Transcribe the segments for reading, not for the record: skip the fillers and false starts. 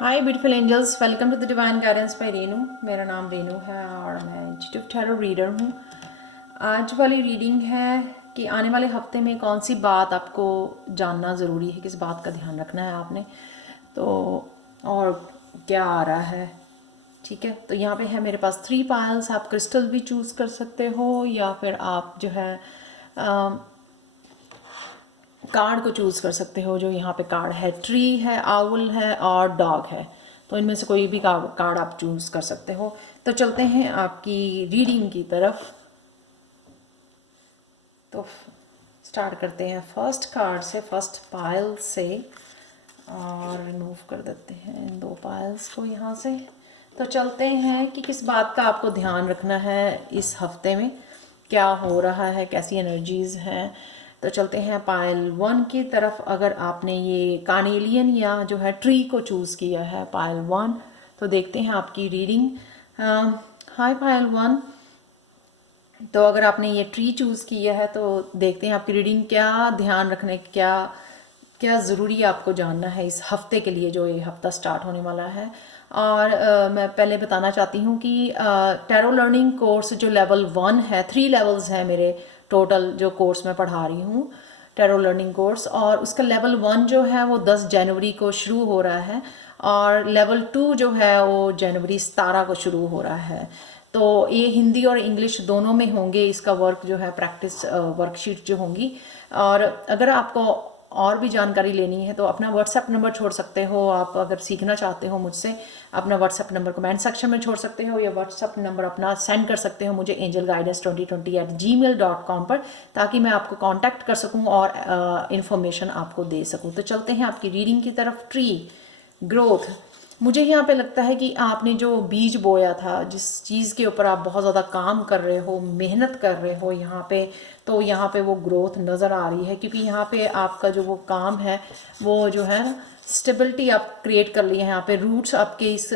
Hi beautiful angels, welcome to the divine guidance by Renu. मेरा नाम रेनू है और मैं इंस्टीट्यूट टैरो रीडर हूँ। आज वाली रीडिंग है कि आने वाले हफ्ते में कौन सी बात आपको जानना ज़रूरी है, किस बात का ध्यान रखना है आपने, तो और क्या आ रहा है। ठीक है, तो यहाँ पे है मेरे पास 3 पायल्स। आप क्रिस्टल भी चूज़ कर सकते हो या फिर आप जो है कार्ड को चूज़ कर सकते हो। जो यहाँ पे कार्ड है, ट्री है, आउल है और डॉग है, तो इनमें से कोई भी कार्ड आप चूज़ कर सकते हो। तो चलते हैं आपकी रीडिंग की तरफ। तो स्टार्ट करते हैं फर्स्ट कार्ड से, फर्स्ट पायल से, और रिमूव कर देते हैं इन 2 पायल्स को यहाँ से। तो चलते हैं कि किस बात का आपको ध्यान रखना है इस हफ्ते में, क्या हो रहा है, कैसी एनर्जीज हैं। तो चलते हैं पायल 1 की तरफ। अगर आपने ये कार्नेलियन या जो है ट्री को चूज़ किया है पायल 1, तो देखते हैं आपकी रीडिंग। हाय पायल 1, तो अगर आपने ये ट्री चूज़ किया है तो देखते हैं आपकी रीडिंग, क्या ध्यान रखने, क्या क्या ज़रूरी आपको जानना है इस हफ्ते के लिए, जो ये हफ्ता स्टार्ट होने वाला है। और मैं पहले बताना चाहती हूँ कि टैरो लर्निंग कोर्स जो लेवल 1 है, 3 लेवल्स हैं मेरे टोटल जो कोर्स मैं पढ़ा रही हूँ, टैरो लर्निंग कोर्स, और उसका लेवल 1 जो है वो 10 जनवरी को शुरू हो रहा है, और लेवल 2 जो है वो जनवरी 17 को शुरू हो रहा है। तो ये हिंदी और इंग्लिश दोनों में होंगे, इसका वर्क जो है, प्रैक्टिस वर्कशीट जो होंगी। और अगर आपको और भी जानकारी लेनी है तो अपना व्हाट्सएप नंबर छोड़ सकते हो। आप अगर सीखना चाहते हो मुझसे, अपना व्हाट्सएप नंबर कमेंट सेक्शन में छोड़ सकते हो, या व्हाट्सएप नंबर अपना सेंड कर सकते हो मुझे angelguidance2020@gmail.com पर, ताकि मैं आपको कांटेक्ट कर सकूं और इन्फॉर्मेशन आपको दे सकूं। तो चलते हैं आपकी रीडिंग की तरफ। ट्री ग्रोथ, मुझे यहाँ पे लगता है कि आपने जो बीज बोया था, जिस चीज़ के ऊपर आप बहुत ज़्यादा काम कर रहे हो, मेहनत कर रहे हो यहाँ पे, तो यहाँ पे वो ग्रोथ नज़र आ रही है। क्योंकि यहाँ पे आपका जो वो काम है वो जो है ना, स्टेबिलिटी आप क्रिएट कर ली है। यहाँ पे रूट्स आपके इस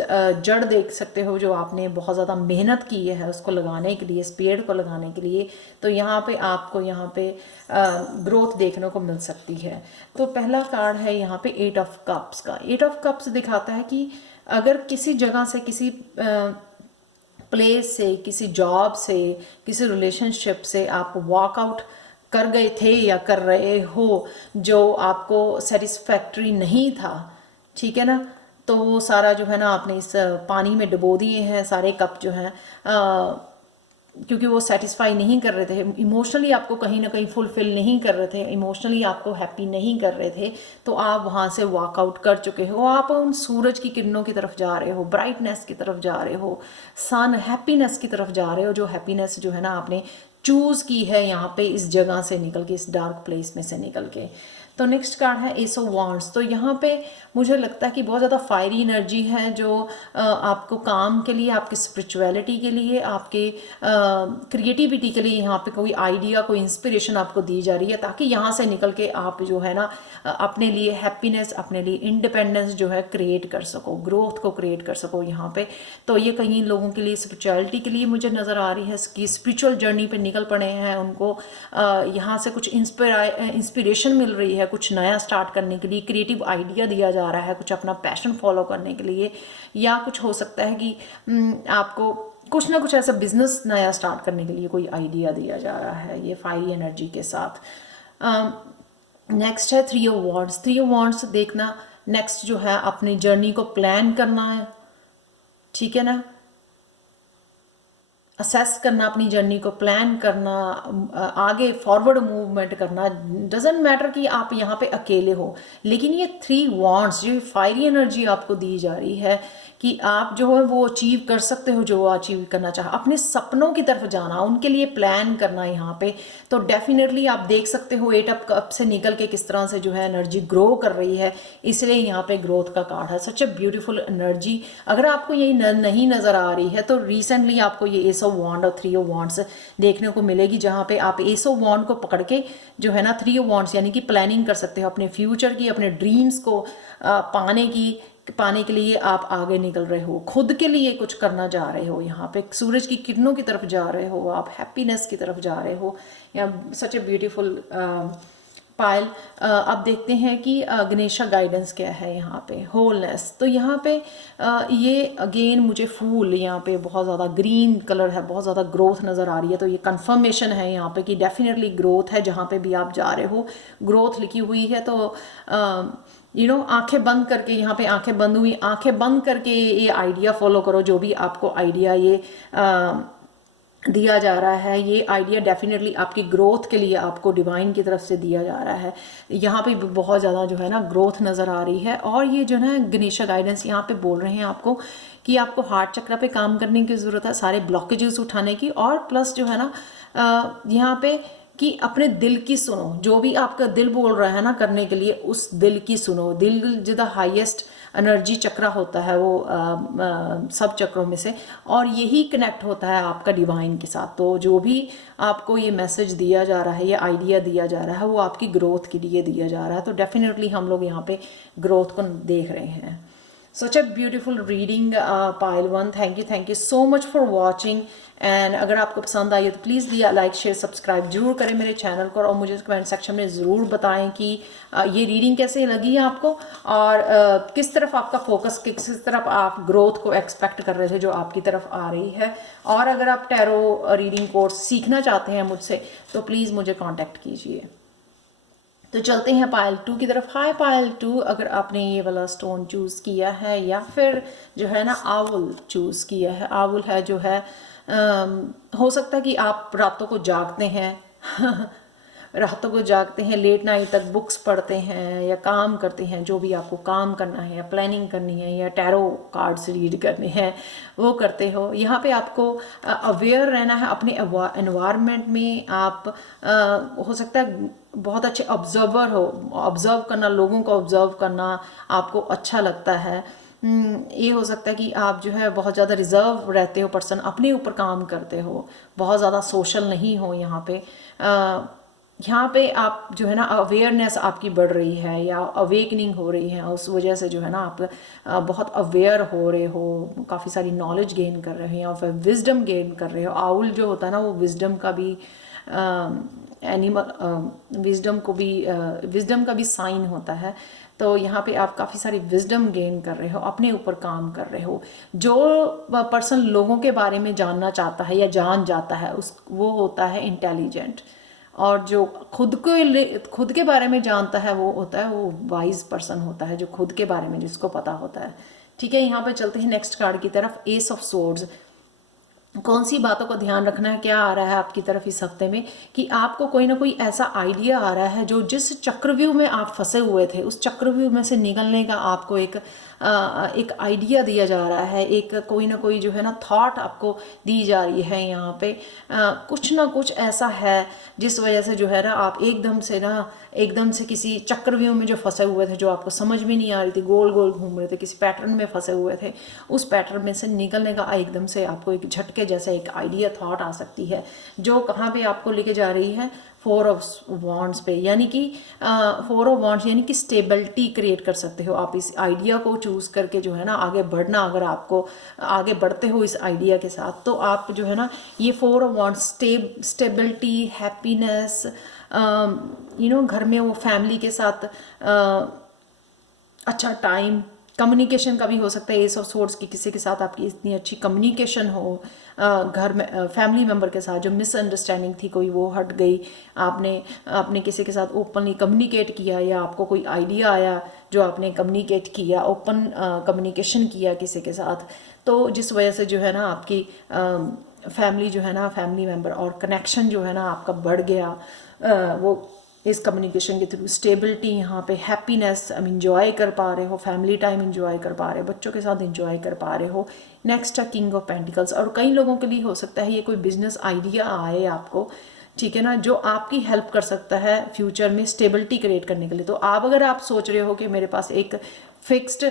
जड़ देख सकते हो, जो आपने बहुत ज़्यादा मेहनत की है उसको लगाने के लिए, इस पेड़ को लगाने के लिए। तो यहाँ पे आपको यहाँ पे ग्रोथ देखने को मिल सकती है। तो पहला कार्ड है यहाँ पे 8 ऑफ कप्स का। 8 ऑफ कप्स दिखाता है कि अगर किसी जगह से, किसी प्लेस से, किसी जॉब से, किसी रिलेशनशिप से आप वॉकआउट कर गए थे या कर रहे हो, जो आपको सेटिस्फैक्ट्री नहीं था, ठीक है ना, तो वो सारा जो है ना आपने इस पानी में डुबो दिए हैं सारे कप जो हैं, क्योंकि वो सेटिस्फाई नहीं कर रहे थे, इमोशनली आपको कहीं ना कहीं फुलफिल नहीं कर रहे थे, इमोशनली आपको हैप्पी नहीं कर रहे थे, तो आप वहाँ से वॉकआउट कर चुके हो। आप उन सूरज की किरणों की तरफ जा रहे हो, ब्राइटनेस की तरफ जा रहे हो, सन हैप्पीनेस की तरफ जा रहे हो, जो हैप्पीनेस जो है ना आपने चूज़ की है यहाँ पे, इस जगह से निकल के, इस डार्क प्लेस में से निकल के। तो नेक्स्ट कार्ड है एस ऑफ वांड्स। तो यहाँ पे मुझे लगता है कि बहुत ज़्यादा फायरी एनर्जी है, जो आपको काम के लिए, आपकी स्पिरिचुअलिटी के लिए, आपके क्रिएटिविटी के लिए यहाँ पे कोई आइडिया, कोई इंस्पिरेशन आपको दी जा रही है, ताकि यहाँ से निकल के आप जो है ना अपने लिए हैप्पीनेस, अपने लिए इंडिपेंडेंस जो है क्रिएट कर सको, ग्रोथ को क्रिएट कर सको यहाँ पे। तो ये कई लोगों के लिए, स्पिरिचुअलिटी के लिए मुझे नज़र आ रही है कि स्पिरिचुअल जर्नी पे निकल पड़े हैं, उनको यहाँ से कुछ इंस्पिरेशन मिल रही है, कुछ नया स्टार्ट करने के लिए क्रिएटिव आइडिया दिया जा रहा है, कुछ अपना पैशन फॉलो करने के लिए, या कुछ हो सकता है कि आपको कुछ ना कुछ ऐसा बिजनेस नया स्टार्ट करने के लिए कोई आइडिया दिया जा रहा है, ये फायरी एनर्जी के साथ। नेक्स्ट है 3 ऑफ वॉन्ड्स। 3 ऑफ वॉन्ड्स देखना, नेक्स्ट जो है अपनी जर्नी को प्लान करना है, ठीक है ना, असेस करना, अपनी जर्नी को प्लान करना, आगे फॉरवर्ड मूवमेंट करना। डजेंट मैटर कि आप यहाँ पे अकेले हो, लेकिन ये 3 वॉन्ड्स, जो फायरी एनर्जी आपको दी जा रही है कि आप जो है वो अचीव कर सकते हो, जो अचीव करना चाह, अपने सपनों की तरफ जाना, उनके लिए प्लान करना यहाँ पे। तो डेफिनेटली आप देख सकते हो 8 ऑफ कप से निकल के किस तरह से जो है एनर्जी ग्रो कर रही है, इसलिए यहाँ पे ग्रोथ का कार्ड है। सच ए ब्यूटीफुल एनर्जी। अगर आपको ये नहीं नज़र आ रही है तो रिसेंटली आपको ये एस ऑफ वॉन्ड और 3 ऑफ वॉन्ड्स देखने को मिलेगी, जहाँ पे आप एस ऑफ वॉन्ड को पकड़ के जो है ना 3 ऑफ वॉन्ड्स यानी कि प्लानिंग कर सकते हो अपने फ्यूचर की, अपने ड्रीम्स को पाने के लिए आप आगे निकल रहे हो, खुद के लिए कुछ करना जा रहे हो, यहाँ पे सूरज की किरणों की तरफ जा रहे हो, आप हैप्पीनेस की तरफ जा रहे हो। या सच ए ब्यूटीफुल पायल अब देखते हैं कि गणेशा गाइडेंस क्या है यहाँ पे, होलनेस। तो यहाँ पे ये अगेन मुझे फूल यहाँ पे बहुत ज़्यादा ग्रीन कलर है, बहुत ज़्यादा ग्रोथ नज़र आ रही है। तो ये कंफर्मेशन है यहाँ पे कि डेफिनेटली ग्रोथ है, जहाँ पे भी आप जा रहे हो ग्रोथ लिखी हुई है। तो आंखें बंद करके, यहाँ पे आंखें बंद हुई, आंखें बंद करके ये आइडिया फॉलो करो, जो भी आपको आइडिया ये दिया जा रहा है। ये आइडिया डेफिनेटली आपकी ग्रोथ के लिए आपको डिवाइन की तरफ से दिया जा रहा है। यहाँ पे बहुत ज़्यादा जो है ना ग्रोथ नज़र आ रही है। और ये जो है गणेशा गाइडेंस यहाँ पे बोल रहे हैं आपको कि आपको हार्ट चक्र पे काम करने की ज़रूरत है, सारे ब्लॉकेजेस उठाने की। और प्लस जो है ना यहाँ पे कि अपने दिल की सुनो, जो भी आपका दिल बोल रहा है ना करने के लिए, उस दिल की सुनो। दिल जो द हाईएस्ट एनर्जी चक्र होता है वो सब चक्रों में से, और यही कनेक्ट होता है आपका डिवाइन के साथ। तो जो भी आपको ये मैसेज दिया जा रहा है, ये आइडिया दिया जा रहा है, वो आपकी ग्रोथ के लिए दिया जा रहा है। तो डेफिनेटली हम लोग यहाँ पे ग्रोथ को देख रहे हैं। Such a beautiful reading, Pile 1. Thank you so much for watching. And अगर आपको पसंद आई है तो प्लीज़ दिया लाइक शेयर सब्सक्राइब जरूर करें मेरे चैनल को, और मुझे कमेंट सेक्शन में ज़रूर बताएं कि ये रीडिंग कैसे लगी है आपको, और किस तरफ आपका फोकस, किस तरफ आप ग्रोथ को एक्सपेक्ट कर रहे थे जो आपकी तरफ आ रही है। और अगर आप टैरो रीडिंग कोर्स सीखना चाहते हैं मुझसे तो प्लीज़ मुझे कॉन्टेक्ट कीजिए। तो चलते हैं पायल 2 की तरफ। हाय पायल 2, अगर आपने ये वाला स्टोन चूज़ किया है या फिर जो है ना आउल चूज़ किया है, आउल है जो है हो सकता है कि आप रातों को जागते हैं रातों को जागते हैं, लेट नाइट तक बुक्स पढ़ते हैं या काम करते हैं, जो भी आपको काम करना है या प्लानिंग करनी है या टैरो कार्ड्स रीड करने हैं वो करते हो। यहाँ पे आपको अवेयर रहना है अपने एनवायरनमेंट में। आप हो सकता है बहुत अच्छे ऑब्जर्वर हो, ऑब्जर्व करना, लोगों को ऑब्जर्व करना आपको अच्छा लगता है। ये हो सकता है कि आप जो है बहुत ज़्यादा रिजर्व रहते हो पर्सन, अपने ऊपर काम करते हो, बहुत ज़्यादा सोशल नहीं हो। यहाँ पे आप जो है ना अवेयरनेस आपकी बढ़ रही है या अवेकनिंग हो रही है, उस वजह से जो है ना आप बहुत अवेयर हो रहे हो, काफ़ी सारी नॉलेज गेन कर रहे हैं और फिर विजडम गेन कर रहे हो। आउल जो होता है ना वो विजडम का भी एनिमल, विजडम का भी साइन होता है। तो यहाँ पे आप काफ़ी सारी विजडम गेन कर रहे हो, अपने ऊपर काम कर रहे हो। जो पर्सन लोगों के बारे में जानना चाहता है या जान जाता है वो होता है इंटेलिजेंट, और जो खुद के बारे में जानता है वो होता है वो वाइज पर्सन होता है, जो खुद के बारे में जिसको पता होता है। ठीक है, यहाँ पे चलते हैं नेक्स्ट कार्ड की तरफ, एस ऑफ सोर्ड्स। कौन सी बातों का ध्यान रखना है, क्या आ रहा है आपकी तरफ इस हफ्ते में कि आपको कोई ना कोई ऐसा आइडिया आ रहा है जो जिस चक्रव्यूह में आप फंसे हुए थे उस चक्रव्यूह में से निकलने का आपको एक आइडिया दिया जा रहा है, एक कोई ना कोई जो है ना थॉट आपको दी जा रही है। यहाँ पे कुछ ना कुछ ऐसा है जिस वजह से जो है ना आप एकदम से किसी चक्रव्यूह में जो फंसे हुए थे, जो आपको समझ में नहीं आ रही थी, गोल गोल घूम रहे थे, किसी पैटर्न में फंसे हुए थे, उस पैटर्न में से निकलने का एकदम से आपको एक झटके जैसा एक आइडिया थॉट आ सकती है, जो कहाँ पे आपको लेके जा रही है, 4 ऑफ वॉन्ड्स पे। यानी कि 4 ऑफ वॉन्ड्स यानी कि स्टेबिलिटी क्रिएट कर सकते हो आप इस आइडिया को चूज़ करके जो है ना आगे बढ़ना। अगर आपको आगे बढ़ते हो इस आइडिया के साथ तो आप जो है ना ये 4 ऑफ वॉन्ड्स, स्टेबिलिटी, हैप्पीनेस, घर में वो फैमिली के साथ अच्छा टाइम, कम्युनिकेशन का भी हो सकता है। एस ऑफ सोर्ड्स की किसी के साथ आपकी इतनी अच्छी कम्युनिकेशन हो, घर में फैमिली मेम्बर के साथ जो मिसअंडरस्टैंडिंग थी कोई वो हट गई, आपने किसी के साथ ओपनली कम्युनिकेट किया या आपको कोई आइडिया आया जो आपने कम्युनिकेट किया, ओपन कम्युनिकेशन किया किसी के साथ, तो जिस वजह से जो है ना आपकी फैमिली जो है ना, फैमिली मेम्बर और कनेक्शन जो है ना आपका बढ़ गया वो इस कम्युनिकेशन के थ्रू। स्टेबिलिटी यहाँ पे, हैप्पीनेस, हम इंजॉय कर पा रहे हो, फैमिली टाइम इंजॉय कर पा रहे हो, बच्चों के साथ इंजॉय कर पा रहे हो। नेक्स्ट है किंग ऑफ पेंटिकल्स, और कई लोगों के लिए हो सकता है ये कोई बिजनेस आइडिया आए आपको, ठीक है ना, जो आपकी हेल्प कर सकता है फ्यूचर में स्टेबिलिटी क्रिएट करने के लिए। तो अगर आप सोच रहे हो कि मेरे पास एक फिक्स्ड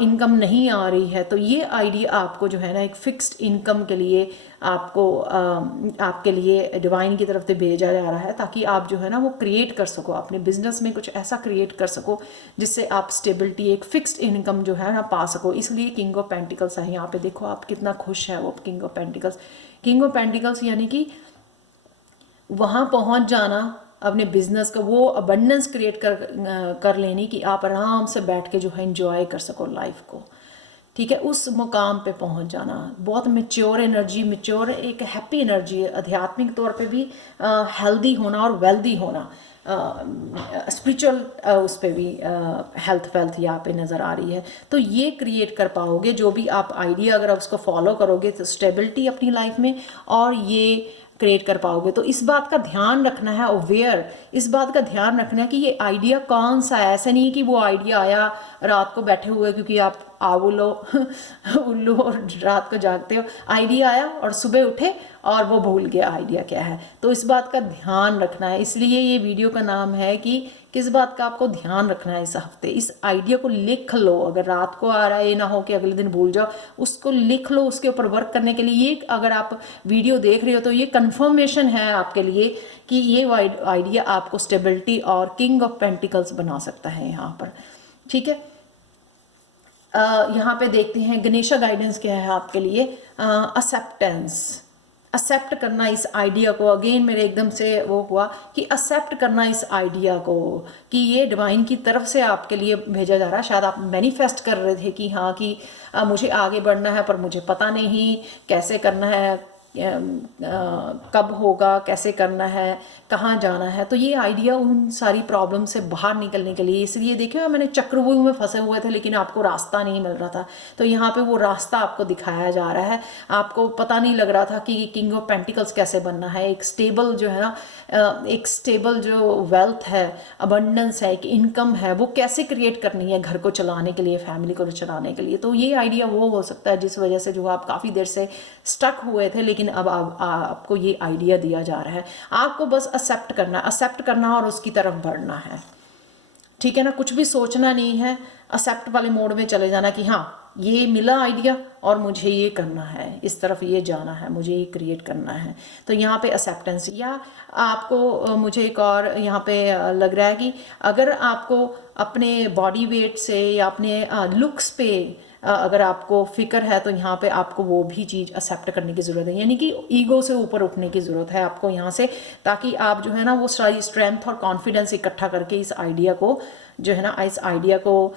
इनकम नहीं आ रही है, तो ये आइडिया आपको जो है ना एक फिक्स्ड इनकम के लिए आपके लिए डिवाइन की तरफ से भेजा जा रहा है, ताकि आप जो है ना वो क्रिएट कर सको, अपने बिजनेस में कुछ ऐसा क्रिएट कर सको जिससे आप स्टेबिलिटी, एक फिक्स्ड इनकम जो है ना पा सको। इसलिए किंग ऑफ पेंटिकल्स है यहाँ पे। देखो आप कितना खुश है वो king of pentacles. King of pentacles यानी कि वहाँ पहुँच जाना, अपने बिजनेस का वो अबंडेंस क्रिएट कर लेनी कि आप आराम से बैठ के जो है इंजॉय कर सको लाइफ को, ठीक है। उस मुकाम पे पहुंच जाना, बहुत मेच्योर एनर्जी, मेच्योर एक हैप्पी एनर्जी, आध्यात्मिक तौर पे भी हेल्दी होना और वेल्दी होना, स्पिरिचुअल उस पर भी हेल्थ वेल्थ यहाँ पे नज़र आ रही है। तो ये क्रिएट कर पाओगे, जो भी आप आइडिया अगर आप उसको फॉलो करोगे तो स्टेबिलिटी अपनी लाइफ में, और ये क्रिएट कर पाओगे। तो इस बात का ध्यान रखना है, अवेयर, इस बात का ध्यान रखना है कि ये आइडिया कौन सा है। ऐसा नहीं है कि वो आइडिया आया रात को बैठे हुए, क्योंकि आप आवुलो उल्लू और रात को जागते हो, आइडिया आया और सुबह उठे और वो भूल गया आइडिया क्या है। तो इस बात का ध्यान रखना है, इसलिए ये वीडियो का नाम है कि किस बात का आपको ध्यान रखना है इस हफ्ते। इस आइडिया को लिख लो, अगर रात को आ रहा है ये ना हो कि अगले दिन भूल जाओ, उसको लिख लो। उसके ऊपर वर्क करने के लिए ये, अगर आप वीडियो देख रहे हो तो ये कंफर्मेशन है आपके लिए कि ये आइडिया आपको स्टेबिलिटी और किंग ऑफ पेंटिकल्स बना सकता है यहाँ पर, ठीक है। यहाँ पे देखते हैं गणेशा गाइडेंस क्या है आपके लिए। एक्सेप्टेंस, एक्सेप्ट करना इस आइडिया को। अगेन मेरे एकदम से वो हुआ कि एक्सेप्ट करना इस आइडिया को कि ये डिवाइन की तरफ से आपके लिए भेजा जा रहा है। शायद आप मैनिफेस्ट कर रहे थे कि हाँ कि मुझे आगे बढ़ना है, पर मुझे पता नहीं कैसे करना है, कब होगा, कैसे करना है, कहाँ जाना है। तो ये आइडिया उन सारी प्रॉब्लम से बाहर निकलने के लिए, इसलिए देखिए मैंने चक्रव्यूह में फंसे हुए थे लेकिन आपको रास्ता नहीं मिल रहा था, तो यहाँ पे वो रास्ता आपको दिखाया जा रहा है। आपको पता नहीं लग रहा था कि किंग ऑफ पेंटिकल्स कैसे बनना है, एक स्टेबल जो है ना, एक स्टेबल जो वेल्थ है, अबंडेंस है, एक इनकम है, वो कैसे क्रिएट करनी है घर को चलाने के लिए, फैमिली को चलाने के लिए। तो ये आइडिया वो हो सकता है जिस वजह से जो आप काफ़ी देर से स्टक हुए थे, लेकिन अब आपको ये आइडिया दिया जा रहा है। आपको बस एक्सेप्ट करना, एक्सेप्ट करना और उसकी तरफ बढ़ना है, ठीक है ना। कुछ भी सोचना नहीं है, एक्सेप्ट वाले मोड में चले जाना कि हाँ ये मिला आइडिया और मुझे ये करना है, इस तरफ ये जाना है, मुझे ये क्रिएट करना है। तो यहाँ पे एक्सेप्टेंस, या आपको मुझे एक और यहाँ पे लग रहा है कि अगर आपको अपने बॉडी वेट से या अपने लुक्स पे अगर आपको फिक्र है, तो यहाँ पे आपको वो भी चीज़ एक्सेप्ट करने की ज़रूरत है, यानी कि ईगो से ऊपर उठने की ज़रूरत है आपको यहाँ से, ताकि आप जो है ना वो सारी स्ट्रेंथ और कॉन्फिडेंस इकट्ठा करके इस आइडिया को जो है ना, इस आइडिया को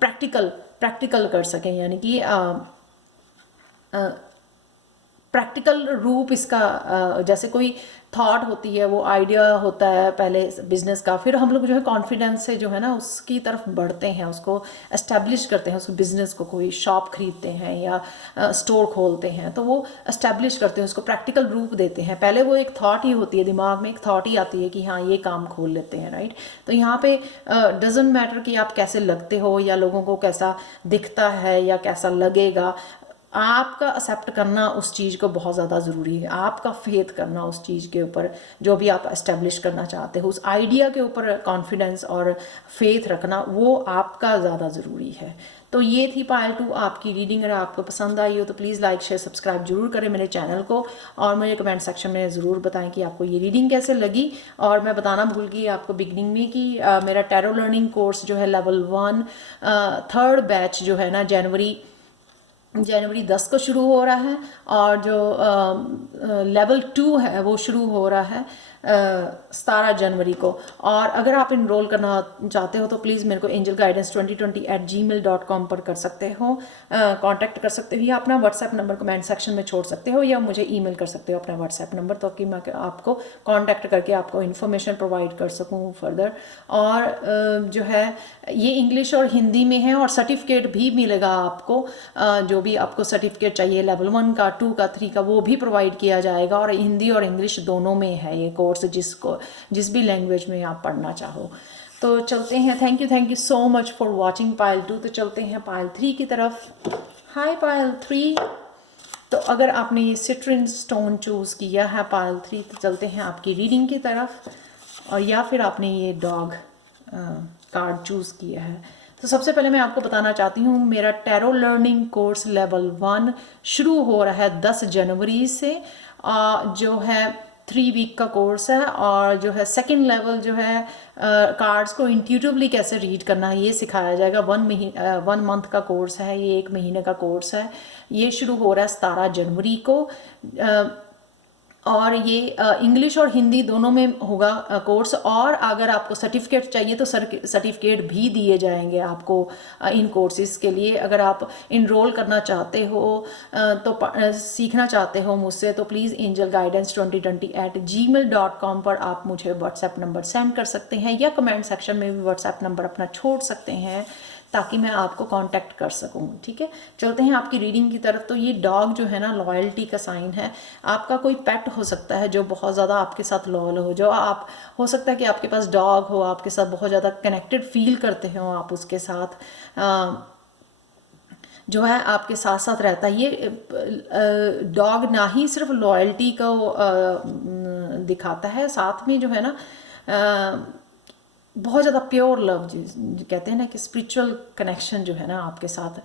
प्रैक्टिकल कर सकें, यानी कि प्रैक्टिकल रूप इसका। जैसे कोई थॉट होती है, वो आइडिया होता है पहले बिजनेस का, फिर हम लोग जो है कॉन्फिडेंस से जो है ना उसकी तरफ बढ़ते हैं, उसको एस्टेब्लिश करते हैं, उसको बिजनेस को, कोई शॉप खरीदते हैं या स्टोर खोलते हैं, तो वो एस्टेब्लिश करते हैं, उसको प्रैक्टिकल रूप देते हैं। पहले वो एक थॉट ही होती है, दिमाग में एक थॉट ही आती है कि हाँ ये काम खोल लेते हैं, राइट। तो यहाँ पे डजेंट मैटर कि आप कैसे लगते हो या लोगों को कैसा दिखता है या कैसा लगेगा, आपका एक्सेप्ट करना उस चीज़ को बहुत ज़्यादा ज़रूरी है। आपका फेथ करना उस चीज़ के ऊपर जो भी आप एस्टेब्लिश करना चाहते हो, उस आइडिया के ऊपर कॉन्फिडेंस और फेथ रखना, वो आपका ज़्यादा ज़रूरी है। तो ये थी पायल 2 आपकी रीडिंग। अगर आपको पसंद आई हो तो प्लीज़ लाइक शेयर सब्सक्राइब जरूर करें मेरे चैनल को, और मुझे कमेंट सेक्शन में ज़रूर बताएं कि आपको ये रीडिंग कैसे लगी। और मैं बताना भूल गई आपको बिगनिंग में कि मेरा टैरो लर्निंग कोर्स जो है लेवल 1 थर्ड बैच जो है ना जनवरी 10 को शुरू हो रहा है, और जो लेवल 2 है वो शुरू हो रहा है 17 जनवरी को। और अगर आप इनरोल करना चाहते हो तो प्लीज़ मेरे को angelguidance2020@gmail.com पर कर सकते हो, कांटेक्ट कर सकते हो, या अपना व्हाट्सएप नंबर कमेंट सेक्शन में छोड़ सकते हो, या मुझे ईमेल कर सकते हो अपना व्हाट्सएप नंबर, तो कि मैं आपको कांटेक्ट करके आपको इन्फॉर्मेशन प्रोवाइड कर सकूँ फर्दर। और जो है ये इंग्लिश और हिंदी में है, और सर्टिफिकेट भी मिलेगा आपको, जो भी आपको सर्टिफिकेट चाहिए लेवल 1 का, 2 का, 3 का, वो भी प्रोवाइड किया जाएगा। और हिंदी और इंग्लिश दोनों में है ये कोर्स, जिस भी लैंग्वेज में आप पढ़ना चाहो। तो चलते हैं, thank you so much for watching Payal 2। तो चलते हैं पायल 3 की तरफ। हाय पायल 3। तो अगर आपने ये सिट्रिन स्टोन चूज़ किया है पायल 3, तो चलते हैं आपकी रीडिंग की तरफ। और या फिर आपने ये डॉग कार्ड चूज़ किया है, तो सबसे पहले मैं आपको बताना चाहती हूँ मेरा टैरो लर्निंग कोर्स लेवल 1 शुरू हो रहा है 10 जनवरी से, जो है 3 वीक का कोर्स है। और जो है सेकंड लेवल जो है कार्ड्स को इंट्यूटिवली कैसे रीड करना है ये सिखाया जाएगा। 1 मंथ का कोर्स है, ये 1 महीने का कोर्स है। ये शुरू हो रहा है 17 जनवरी को। और ये इंग्लिश और हिंदी दोनों में होगा कोर्स। और अगर आपको सर्टिफिकेट चाहिए तो सर्टिफिकेट भी दिए जाएंगे आपको इन कोर्सेज़ के लिए। अगर आप इनरोल करना चाहते हो तो सीखना चाहते हो मुझसे, तो प्लीज़ angelguidance2020@gmail.com पर आप मुझे व्हाट्सएप नंबर सेंड कर सकते हैं, या कमेंट सेक्शन में भी व्हाट्सएप नंबर अपना छोड़ सकते हैं ताकि मैं आपको कांटेक्ट कर सकूं। ठीक है, चलते हैं आपकी रीडिंग की तरफ। तो ये डॉग जो है ना, लॉयल्टी का साइन है। आपका कोई पेट हो सकता है जो बहुत ज़्यादा आपके साथ लॉयल हो, जो आप, हो सकता है कि आपके पास डॉग हो, आपके साथ बहुत ज़्यादा कनेक्टेड फील करते हो आप उसके साथ, जो है आपके साथ साथ रहता है। ये डॉग ना ही सिर्फ लॉयल्टी को दिखाता है, साथ में जो है ना बहुत ज़्यादा प्योर लव, जो कहते हैं ना कि स्पिरिचुअल कनेक्शन जो है ना आपके साथ,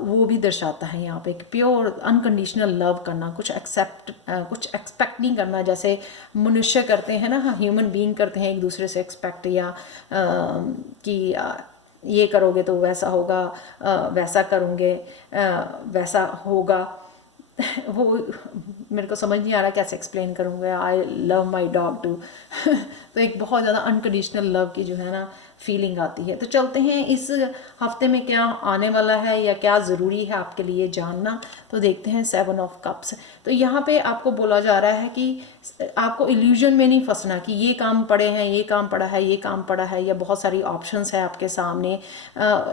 वो भी दर्शाता है यहाँ पे। एक प्योर अनकंडीशनल लव करना, कुछ एक्सपेक्ट नहीं करना, जैसे मनुष्य करते हैं ना, ह्यूमन बीइंग करते हैं एक दूसरे से एक्सपेक्ट, या कि ये करोगे तो वैसा होगा, वैसा करूँगे वैसा होगा। वो मेरे को समझ नहीं आ रहा कैसे एक्सप्लेन करूँगा। I love my dog too तो एक बहुत ज़्यादा अनकंडीशनल लव की जो है ना फीलिंग आती है। तो चलते हैं इस हफ्ते में क्या आने वाला है या क्या ज़रूरी है आपके लिए जानना। तो देखते हैं 7 ऑफ कप्स। तो यहाँ पे आपको बोला जा रहा है कि आपको इल्यूजन में नहीं फंसना कि ये काम पड़े हैं, ये काम पड़ा है, ये काम पड़ा है, या बहुत सारी ऑप्शंस है आपके सामने।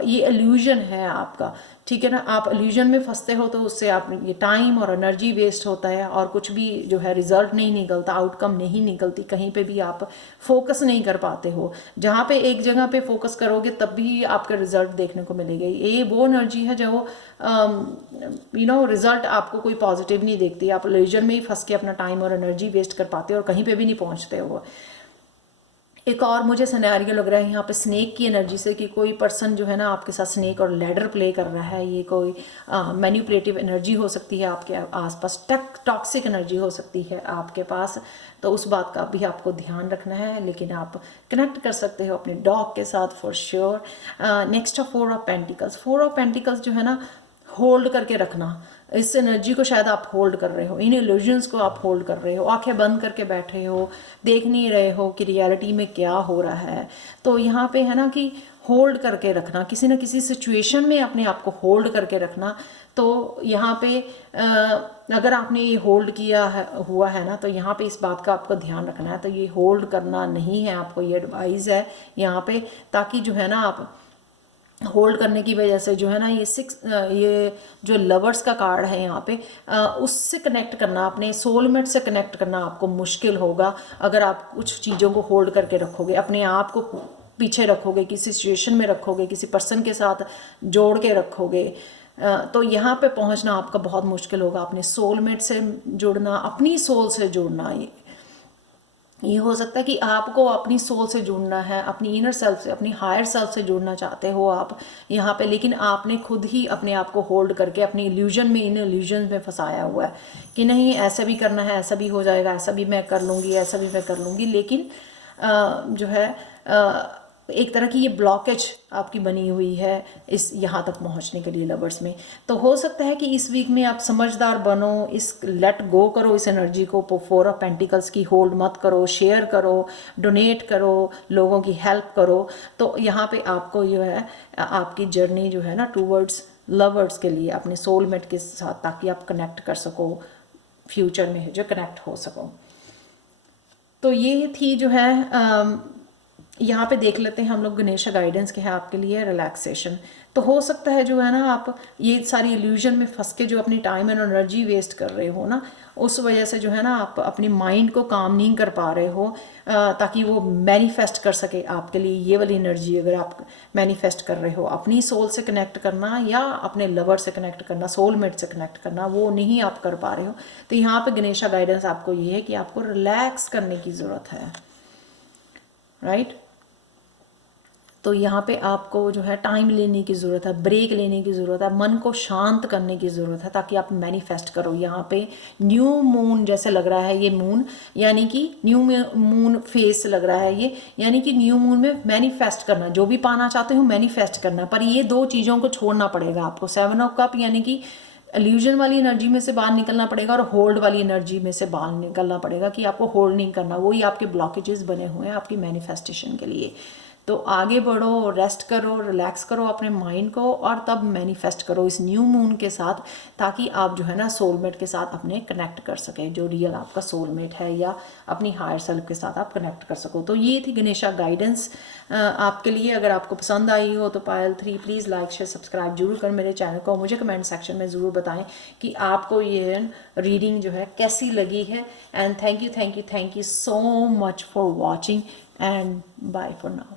ये इल्यूजन है आपका, ठीक है ना। आप इल्यूजन में फंसते हो तो उससे आप ये टाइम और एनर्जी वेस्ट होता है, और कुछ भी जो है रिजल्ट नहीं निकलता, आउटकम नहीं निकलती, कहीं पे भी आप फोकस नहीं कर पाते हो। जहाँ पे एक जगह पे फोकस करोगे तब भी आपके रिजल्ट देखने को मिलेंगे। ये वो एनर्जी है जो रिजल्ट आपको कोई पॉजिटिव नहीं देखती। आप इल्यूजन में ही फंस के अपना टाइम और एनर्जी वेस्ट कर पाते हो और कहीं पे भी नहीं पहुँचते हो। एक और मुझे सिनेरियो लग रहा है यहाँ पे स्नेक की एनर्जी से, कि कोई पर्सन जो है ना आपके साथ स्नेक और लैडर प्ले कर रहा है। ये कोई मैनिपुलेटिव एनर्जी हो सकती है आपके आसपास, टॉक्सिक एनर्जी हो सकती है आपके पास। तो उस बात का भी आपको ध्यान रखना है, लेकिन आप कनेक्ट कर सकते हो अपने डॉग के साथ for sure. Next 4 of pentacles. 4 of pentacles जो है ना, होल्ड करके रखना। इस एनर्जी को शायद आप होल्ड कर रहे हो, इन इल्यूजन्स को आप होल्ड कर रहे हो, आंखें बंद करके बैठे हो, देख नहीं रहे हो कि रियलिटी में क्या हो रहा है। तो यहाँ पे है ना कि होल्ड करके रखना, किसी न किसी सिचुएशन में अपने आप को होल्ड करके रखना। तो यहाँ पे अगर आपने ये होल्ड किया हुआ है ना, तो यहाँ पे इस बात का आपको ध्यान रखना है। तो ये होल्ड करना नहीं है आपको, ये एडवाइस है यहाँ पे, ताकि जो है ना आप होल्ड करने की वजह से जो है ना ये जो लवर्स का कार्ड है यहाँ पे, उससे कनेक्ट करना, अपने सोलमेट से कनेक्ट करना आपको मुश्किल होगा अगर आप कुछ चीज़ों को होल्ड करके रखोगे, अपने आप को पीछे रखोगे, किसी सिचुएशन में रखोगे, किसी पर्सन के साथ जोड़ के रखोगे। तो यहाँ पे पहुँचना आपका बहुत मुश्किल होगा। अपने सोलमेट से जुड़ना, अपनी सोल से जुड़ना, ये हो सकता है कि आपको अपनी सोल से जुड़ना है, अपनी इनर सेल्फ से, अपनी हायर सेल्फ से जुड़ना चाहते हो आप यहाँ पे, लेकिन आपने खुद ही अपने आप को होल्ड करके अपनी इल्यूजन में, इन इल्यूजन में फंसाया हुआ है कि नहीं ऐसा भी करना है, ऐसा भी हो जाएगा, ऐसा भी मैं कर लूँगी, ऐसा भी मैं कर लूँगी। लेकिन जो है एक तरह की ये ब्लॉकेज आपकी बनी हुई है इस यहाँ तक पहुँचने के लिए लवर्स में। तो हो सकता है कि इस वीक में आप समझदार बनो, इस लेट गो करो इस एनर्जी को। 4 ऑफ पेंटिकल्स की होल्ड मत करो, शेयर करो, डोनेट करो, लोगों की हेल्प करो। तो यहाँ पे आपको जो है आपकी जर्नी जो है ना टूवर्ड्स लवर्स के लिए, अपने सोलमेट के साथ, ताकि आप कनेक्ट कर सको फ्यूचर में, जो कनेक्ट हो सको। तो ये थी जो है यहाँ पे देख लेते हैं हम लोग गणेश गाइडेंस के है आपके लिए रिलैक्सेशन। तो हो सकता है जो है ना आप ये सारी इल्यूजन में फंस के जो अपनी टाइम एंड एनर्जी वेस्ट कर रहे हो ना, उस वजह से जो है ना आप अपनी माइंड को काम नहीं कर पा रहे हो, ताकि वो मैनिफेस्ट कर सके आपके लिए ये वाली एनर्जी। अगर आप मैनिफेस्ट कर रहे हो अपनी सोल से कनेक्ट करना या अपने लवर से कनेक्ट करना, सोलमेट से कनेक्ट करना, वो नहीं आप कर पा रहे हो। तो यहाँ पे गणेश गाइडेंस आपको ये है कि आपको रिलैक्स करने की ज़रूरत है, राइट। तो यहाँ पे आपको जो है टाइम लेने की ज़रूरत है, ब्रेक लेने की ज़रूरत है, मन को शांत करने की ज़रूरत है, ताकि आप मैनिफेस्ट करो। यहाँ पे न्यू मून जैसे लग रहा है ये मून, यानी कि न्यू मून फेस लग रहा है ये, यानी कि न्यू मून में मैनिफेस्ट करना, जो भी पाना चाहते हो मैनिफेस्ट करना। पर ये 2 चीज़ों को छोड़ना पड़ेगा आपको। 7 ऑफ कप यानी कि इल्यूजन वाली एनर्जी में से बाहर निकलना पड़ेगा और होल्ड वाली एनर्जी में से बाहर निकलना पड़ेगा कि आपको होल्ड नहीं करना, वही आपके ब्लॉकेजेस बने हुए हैं आपकी मैनिफेस्टेशन के लिए। तो आगे बढ़ो, रेस्ट करो, रिलैक्स करो अपने माइंड को और तब मैनिफेस्ट करो इस न्यू मून के साथ, ताकि आप जो है ना सोलमेट के साथ अपने कनेक्ट कर सके, जो रियल आपका सोलमेट है या अपनी हायर सेल्फ के साथ आप कनेक्ट कर सको। तो ये थी गणेशा गाइडेंस आपके लिए। अगर आपको पसंद आई हो तो पायल 3 प्लीज़ लाइक शेयर सब्सक्राइब जरूर कर मेरे चैनल को। मुझे कमेंट सेक्शन में ज़रूर बताएं कि आपको ये रीडिंग जो है कैसी लगी है। And thank you so much for watching and bye for now.